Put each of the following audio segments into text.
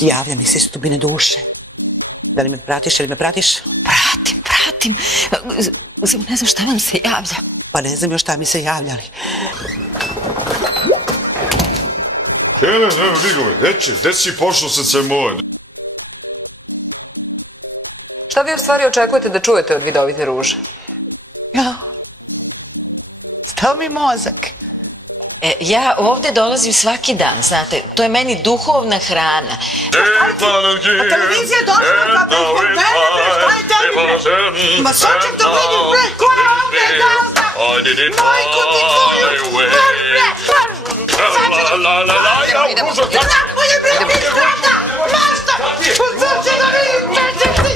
Javlja mi se iz dubine duše. Da li me pratiš ili me pratiš? Pratim. Ne znam šta vam se javlja. Pa ne znam još šta mi se javljali. Ne, Vigo me, gde si pošlo srce moje? Šta vi u stvari očekujete da čujete od Vidovite ruže? Stao mi mozak. Ja ovde dolazim svaki dan, znate, to je meni duhovna hrana. A televizija došla, pa bez mene, šta je tebi? Ma sad ću to vidim, bre, ko je ovde gazda? Majko ti tvoju, bre! Sad ću da... Napolje, bre, mi strata! Mašta! Sad ću da vidim, čečeci!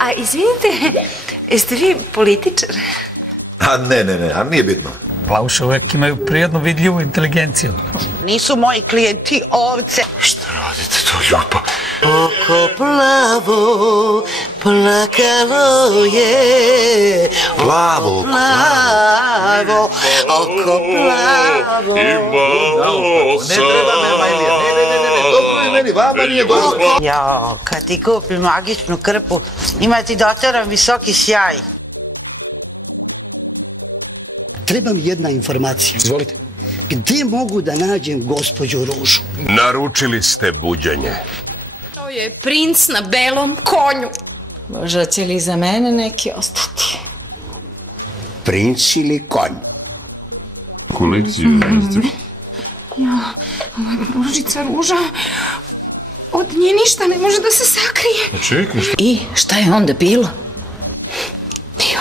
A izvinite, jeste vi političar? A ne, a nije bitno. Plauše uvek imaju prijedno vidljivu inteligenciju. Nisu moji klijenti ovce. Šta radite to, ljubav? Oko plavo, plakalo je. Plavo. Oko plavo. Ne treba me, Majlija, ne, dobro je meni, vama nije dobro. Jao, kad ti kupim magičnu krpu, ima ti doteran visoki sjaj. Treba mi jedna informacija. Izvolite. Gdje mogu da nađem gospođu Ružu? Naručili ste buđenje. To je princ na belom konju. Bože, će li za mene neki ostati? Princ ili konj? Kolekciju jeste. Ovo je Ružica Ruža. Od nje ništa ne može da se sakrije. Čekaj, šta? I šta je onda bilo? I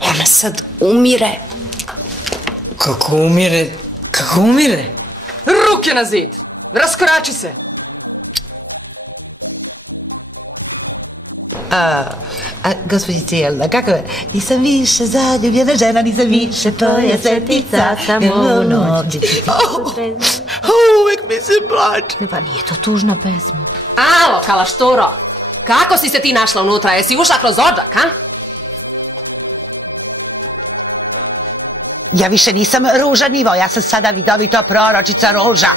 ona sad umire. Kako umire? Ruke na zid! Raskorači se! Gospođice Jelena, kako je? Nisam više zaljubljena žena, nisam više tvoja svetica. Uvek mi se plače. Pa nije to tužna pesma. Alo, kalašturo! Kako si se ti našla unutra? Jesi ušla kroz odžak, a? Ja više nisam Ruža Nivo, ja sam sada Vidovita proročica Ruža.